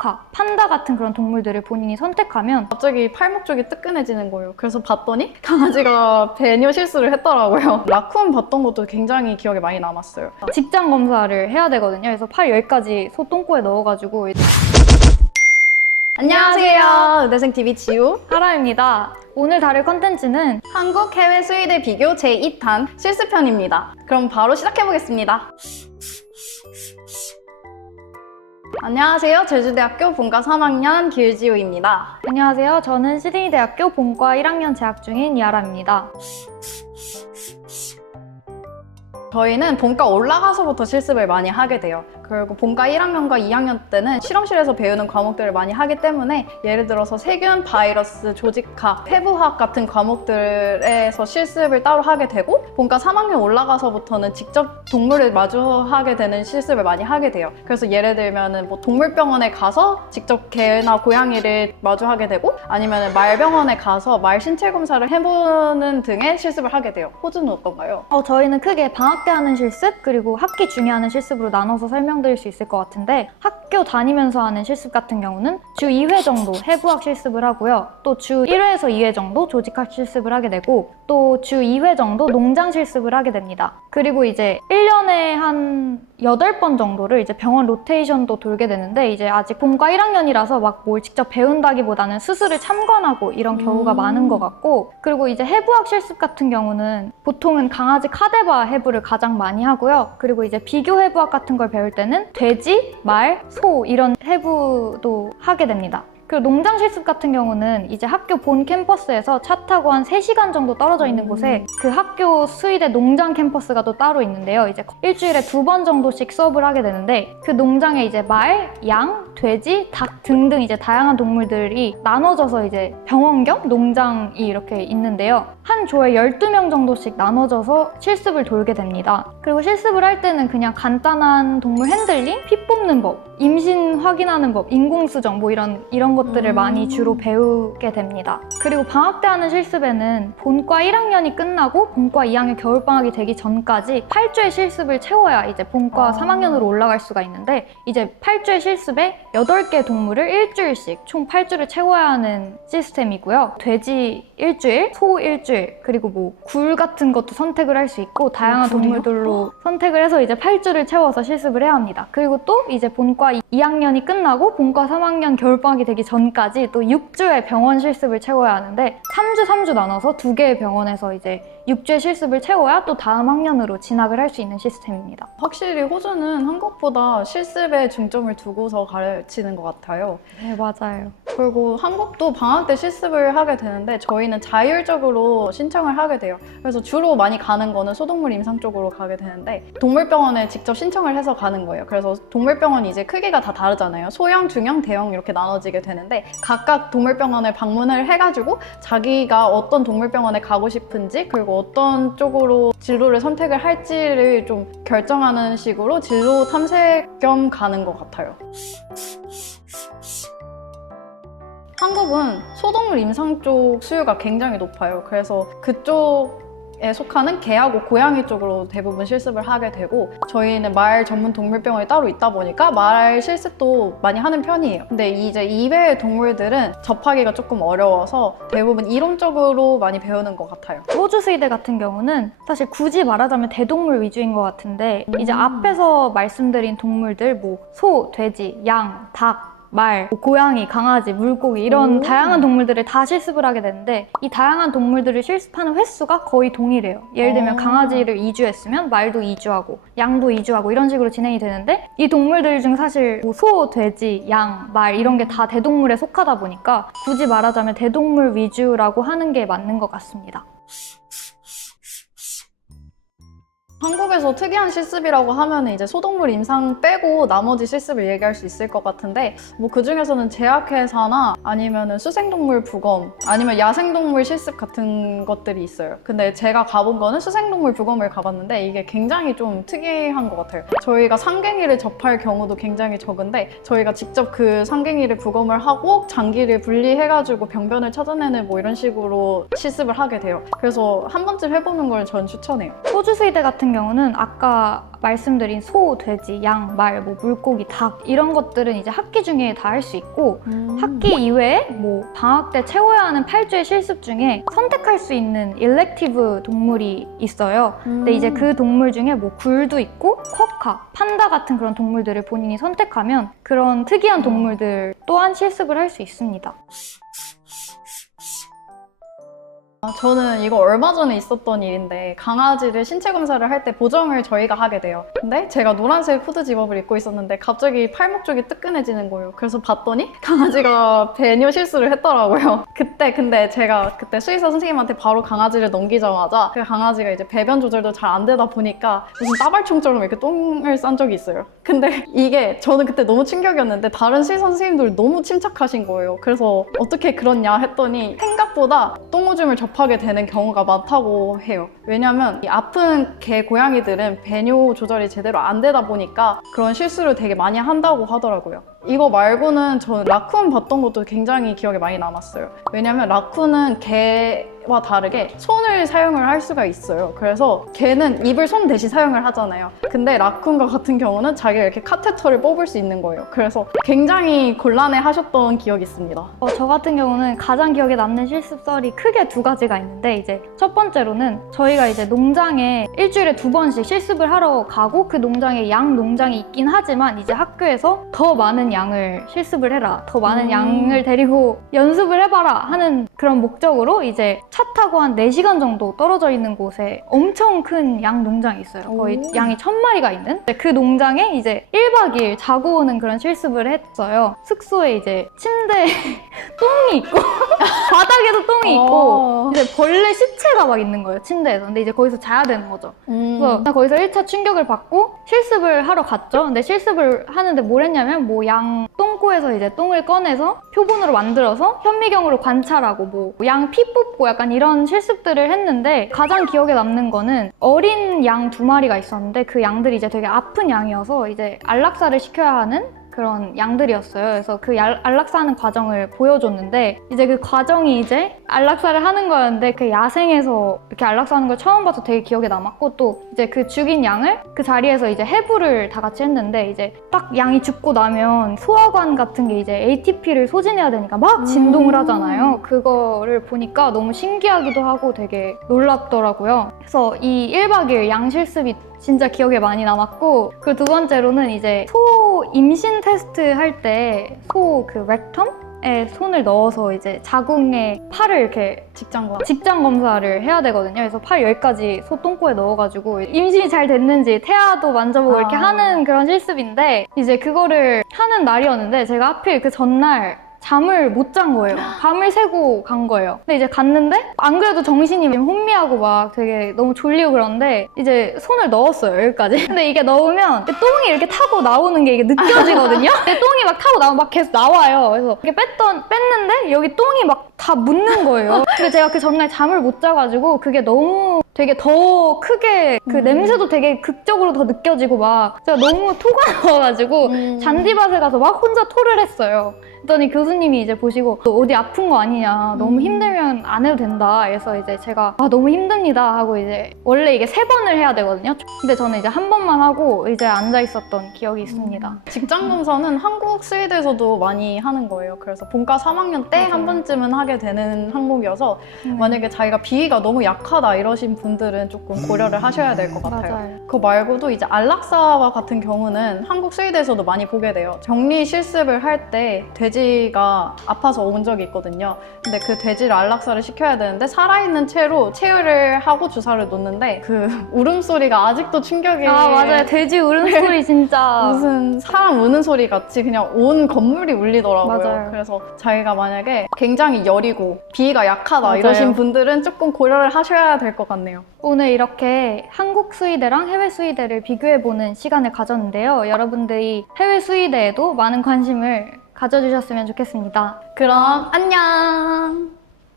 알파카, 판다 같은 그런 동물들을 본인이 선택하면 갑자기 팔목 쪽이 뜨끈해지는 거예요. 그래서 봤더니 강아지가 배뇨 실수를 했더라고요. 라쿤 봤던 것도 굉장히 기억에 많이 남았어요. 직장 검사를 해야 되거든요. 그래서 팔 여기까지 소 똥꼬에 넣어가지고 안녕하세요. 의대생 TV 지우. 하라입니다. 오늘 다룰 컨텐츠는 한국 해외 수의대 비교 제2탄 실습편입니다. 그럼 바로 시작해 보겠습니다. 안녕하세요. 제주대학교 본과 3학년 길지우입니다. 안녕하세요. 저는 시드니 대학교 본과 1학년 재학 중인 이하라입니다. 저희는 본과 올라가서부터 실습을 많이 하게 돼요. 그리고 본과 1학년과 2학년 때는 실험실에서 배우는 과목들을 많이 하기 때문에 예를 들어서 세균, 바이러스, 조직학, 폐부학 같은 과목들에서 실습을 따로 하게 되고 본과 3학년 올라가서부터는 직접 동물을 마주하게 되는 실습을 많이 하게 돼요. 그래서 예를 들면은 뭐 동물병원에 가서 직접 개나 고양이를 마주하게 되고 아니면 말병원에 가서 말 신체 검사를 해보는 등의 실습을 하게 돼요. 호주는 어떤가요? 어, 저희는 크게 방학 때 하는 실습 그리고 학기 중에 하는 실습으로 나눠서 설명 드릴 수 있을 것 같은데 학교 다니면서 하는 실습 같은 경우는 주 2회 정도 해부학 실습을 하고요. 또 주 1회에서 2회 정도 조직학 실습을 하게 되고 또 주 2회 정도 농장 실습을 하게 됩니다. 그리고 이제 1년에 한 8번 정도를 이제 병원 로테이션도 돌게 되는데 이제 아직 본과 1학년이라서 막 뭘 직접 배운다기보다는 수술을 참관하고 이런 경우가 음. 많은 것 같고 그리고 이제 해부학 실습 같은 경우는 보통은 강아지 카데바 해부를 가장 많이 하고요. 그리고 이제 비교 해부학 같은 걸 배울 때는 돼지, 말, 소 이런 해부도 하게 됩니다. 그리고 농장 실습 같은 경우는 이제 학교 본 캠퍼스에서 차 타고 한 3시간 정도 떨어져 있는 음. 곳에 그 학교 수의대 농장 캠퍼스가 또 따로 있는데요. 이제 일주일에 두 번 정도씩 수업을 하게 되는데 그 농장에 이제 말, 양, 돼지, 닭 등등 이제 다양한 동물들이 나눠져서 이제 병원 겸 농장이 이렇게 있는데요. 한 조에 12명 정도씩 나눠져서 실습을 돌게 됩니다. 그리고 실습을 할 때는 그냥 간단한 동물 핸들링, 피 뽑는 법, 임신 확인하는 법, 인공수정 뭐 이런 이런 것들을 음. 많이 주로 배우게 됩니다. 그리고 방학 때 하는 실습에는 본과 1학년이 끝나고 본과 2학년 겨울방학이 되기 전까지 8주의 실습을 채워야 이제 본과 아. 3학년으로 올라갈 수가 있는데 이제 8주의 실습에 8개 동물을 일주일씩 총 8주를 채워야 하는 시스템이고요. 돼지 일주일, 소 일주일, 그리고 뭐 굴 같은 것도 선택을 할 수 있고 다양한 굴이요? 동물들로 선택을 해서 이제 8주를 채워서 실습을 해야 합니다. 그리고 또 이제 본과 2학년이 끝나고 본과 3학년 겨울방학이 되기 전 까지 또 6주의 병원 실습을 채워야 하는데 3주, 3주 나눠서 두 개의 병원에서 이제 6주의 실습을 채워야 또 다음 학년으로 진학을 할 수 있는 시스템입니다. 확실히 호주는 한국보다 실습에 중점을 두고서 가르치는 것 같아요. 네, 맞아요. 그리고 한국도 방학 때 실습을 하게 되는데 저희는 자율적으로 신청을 하게 돼요. 그래서 주로 많이 가는 거는 소동물 임상 쪽으로 가게 되는데 동물병원에 직접 신청을 해서 가는 거예요. 그래서 동물병원이 이제 크기가 다 다르잖아요. 소형, 중형, 대형 이렇게 나눠지게 되는데 각각 동물병원을 방문을 해가지고 자기가 어떤 동물병원에 가고 싶은지 그리고 어떤 쪽으로 진로를 선택을 할지를 좀 결정하는 식으로 진로 탐색 겸 가는 것 같아요. 한국은 소동물 임상 쪽 수요가 굉장히 높아요. 그래서 그쪽 에 속하는 개하고 고양이 쪽으로 대부분 실습을 하게 되고 저희는 말 전문 동물병원이 따로 있다 보니까 말 실습도 많이 하는 편이에요. 근데 이제 이외의 동물들은 접하기가 조금 어려워서 대부분 이론적으로 많이 배우는 것 같아요. 호주 수의대 같은 경우는 사실 굳이 말하자면 대동물 위주인 것 같은데 이제 음. 앞에서 말씀드린 동물들 뭐 소, 돼지, 양, 닭, 말, 뭐 고양이, 강아지, 물고기 이런 오. 다양한 동물들을 다 실습을 하게 되는데 이 다양한 동물들을 실습하는 횟수가 거의 동일해요. 예를 들면 어. 강아지를 2주 했으면 말도 2주 하고 양도 2주 하고 이런 식으로 진행이 되는데 이 동물들 중 사실 뭐 소, 돼지, 양, 말 이런 게 다 대동물에 속하다 보니까 굳이 말하자면 대동물 위주라고 하는 게 맞는 것 같습니다. 한국에서 특이한 실습이라고 하면 이제 소동물 임상 빼고 나머지 실습을 얘기할 수 있을 것 같은데 뭐 그 중에서는 제약회사나 아니면은 수생동물 부검 아니면 야생동물 실습 같은 것들이 있어요. 근데 제가 가본 거는 수생동물 부검을 가봤는데 이게 굉장히 좀 특이한 것 같아요. 저희가 상갱이를 접할 경우도 굉장히 적은데 저희가 직접 그 상갱이를 부검을 하고 장기를 분리해가지고 병변을 찾아내는 뭐 이런 식으로 실습을 하게 돼요. 그래서 한 번쯤 해보는 걸 전 추천해요. 호주 수의대 같은 같은 경우는 아까 말씀드린 소, 돼지, 양, 말, 뭐 물고기, 닭 이런 것들은 이제 학기 중에 다 할 수 있고 음. 학기 이외에 뭐 방학 때 채워야 하는 8주의 실습 중에 선택할 수 있는 일렉티브 동물이 있어요. 근데 이제 그 동물 중에 뭐 굴도 있고 쿼카, 판다 같은 그런 동물들을 본인이 선택하면 그런 특이한 동물들 또한 실습을 할 수 있습니다. 아, 저는 이거 얼마 전에 있었던 일인데 강아지를 신체 검사를 할 때 보정을 저희가 하게 돼요. 근데 제가 노란색 후드 집업을 입고 있었는데 갑자기 팔목 쪽이 뜨끈해지는 거예요. 그래서 봤더니 강아지가 배뇨 실수를 했더라고요. 그때 근데 제가 그때 수의사 선생님한테 바로 강아지를 넘기자마자 그 강아지가 이제 배변 조절도 잘 안 되다 보니까 무슨 따발총처럼 이렇게 똥을 싼 적이 있어요. 근데 이게 저는 그때 너무 충격이었는데 다른 수의사 선생님들 너무 침착하신 거예요. 그래서 어떻게 그렇냐 했더니 생각보다 똥오줌을 접 하게 되는 경우가 많다고 해요. 왜냐면 이 아픈 개 고양이들은 배뇨 조절이 제대로 안 되다 보니까 그런 실수를 되게 많이 한다고 하더라고요. 이거 말고는 저는 라쿤 봤던 것도 굉장히 기억에 많이 남았어요. 왜냐면 라쿤은 개 와 다르게 손을 사용을 할 수가 있어요. 그래서 개는 입을 손 대신 사용을 하잖아요. 근데 라쿤과 같은 경우는 자기가 이렇게 카테터를 뽑을 수 있는 거예요. 그래서 굉장히 곤란해 하셨던 기억이 있습니다. 어, 저 같은 경우는 가장 기억에 남는 실습설이 크게 두 가지가 있는데 이제 첫 번째로는 저희가 이제 농장에 일주일에 두 번씩 실습을 하러 가고 그 농장에 양 농장이 있긴 하지만 이제 학교에서 더 많은 양을 실습을 해라 더 많은 음. 양을 데리고 연습을 해봐라 하는 그런 목적으로 이제 차 타고 한 4시간 정도 떨어져 있는 곳에 엄청 큰 양 농장이 있어요 거의 오. 양이 천 마리가 있는 그 농장에 이제 1박 2일 자고 오는 그런 실습을 했어요 숙소에 이제 침대에 똥이 있고 바닥에도 똥이 있고 어. 이제 벌레 시체가 막 있는 거예요 침대에서 근데 이제 거기서 자야 되는 거죠 음. 그래서 나 거기서 1차 충격을 받고 실습을 하러 갔죠 근데 실습을 하는데 뭘 했냐면 뭐 양 똥꼬에서 이제 똥을 꺼내서 표본으로 만들어서 현미경으로 관찰하고 뭐 양 피 뽑고 약간 이런 실습들을 했는데 가장 기억에 남는 거는 어린 양 두 마리가 있었는데 그 양들이 이제 되게 아픈 양이어서 이제 안락사를 시켜야 하는 그런 양들이었어요. 그래서 그 얄- 안락사하는 과정을 보여줬는데 이제 그 과정이 이제 안락사를 하는 거였는데 그 야생에서 이렇게 안락사하는 걸 처음 봐서 되게 기억에 남았고 또 이제 그 죽인 양을 그 자리에서 이제 해부를 다 같이 했는데 이제 딱 양이 죽고 나면 소화관 같은 게 이제 ATP를 소진해야 되니까 막 진동을 음. 하잖아요. 그거를 보니까 너무 신기하기도 하고 되게 놀랍더라고요. 그래서 이 1박 2일 양 실습이 진짜 기억에 많이 남았고 그 두 번째로는 이제 소 임신 테스트 할 때 소 그 렉텀 에 손을 넣어서 이제 자궁에 팔을 이렇게 직장과 직장 검사를 해야 되거든요. 그래서 팔 여기까지 소 똥꼬에 넣어가지고 임신이 잘 됐는지 태아도 만져보고 이렇게 아. 하는 그런 실습인데 이제 그거를 하는 날이었는데 제가 하필 그 전날 잠을 못 잔 거예요. 밤을 새고 간 거예요. 근데 이제 갔는데 안 그래도 정신이 혼미하고 막 되게 너무 졸리고 그런데 이제 손을 넣었어요 여기까지. 근데 이게 넣으면 똥이 이렇게 타고 나오는 게 이게 느껴지거든요. 근데 똥이 막 타고 나오면 막 계속 나와요. 그래서 이렇게 뺐던 뺐는데 여기 똥이 막 다 묻는 거예요. 근데 제가 그 전날 잠을 못 자가지고 그게 너무 되게 더 크게 그 음. 냄새도 되게 극적으로 더 느껴지고 막 제가 너무 토가 나와가지고 음. 잔디밭에 가서 막 혼자 토를 했어요. 그랬더니 교수님이 이제 보시고 너 어디 아픈 거 아니냐 너무 음. 힘들면 안 해도 된다 그래서 이제 제가 아 너무 힘듭니다 하고 이제 원래 이게 세 번을 해야 되거든요 근데 저는 이제 한 번만 하고 이제 앉아 있었던 기억이 있습니다 직장 검사는 한국 스위드에서도 많이 하는 거예요. 그래서 본과 3학년 때 한. 번쯤은 하게 되는 항목이어서 음. 만약에 자기가 비위가 너무 약하다 이러신 분 들은 조금 고려를 하셔야 될 것 같아요. 맞아요 그거 말고도 이제 안락사와 같은 경우는 한국 스위드에서도 많이 보게 돼요. 정리 실습을 할 때 돼지가 아파서 온 적이 있거든요. 근데 그 돼지를 안락사를 시켜야 되는데 살아있는 채로 체열을 하고 주사를 놓는데 그 울음소리가 아직도 충격이 아 맞아요 돼지 울음소리 진짜 무슨 사람 우는 소리 같이 그냥 온 건물이 울리더라고요. 맞아요. 그래서 자기가 만약에 굉장히 여리고 비위가 약하다 맞아요. 이러신 분들은 조금 고려를 하셔야 될 것 같네 요. 오늘 이렇게 한국 수의대랑 해외 수의대를 비교해보는 시간을 가졌는데요. 여러분들이 해외 수의대에도 많은 관심을 가져주셨으면 좋겠습니다. 그럼 안녕!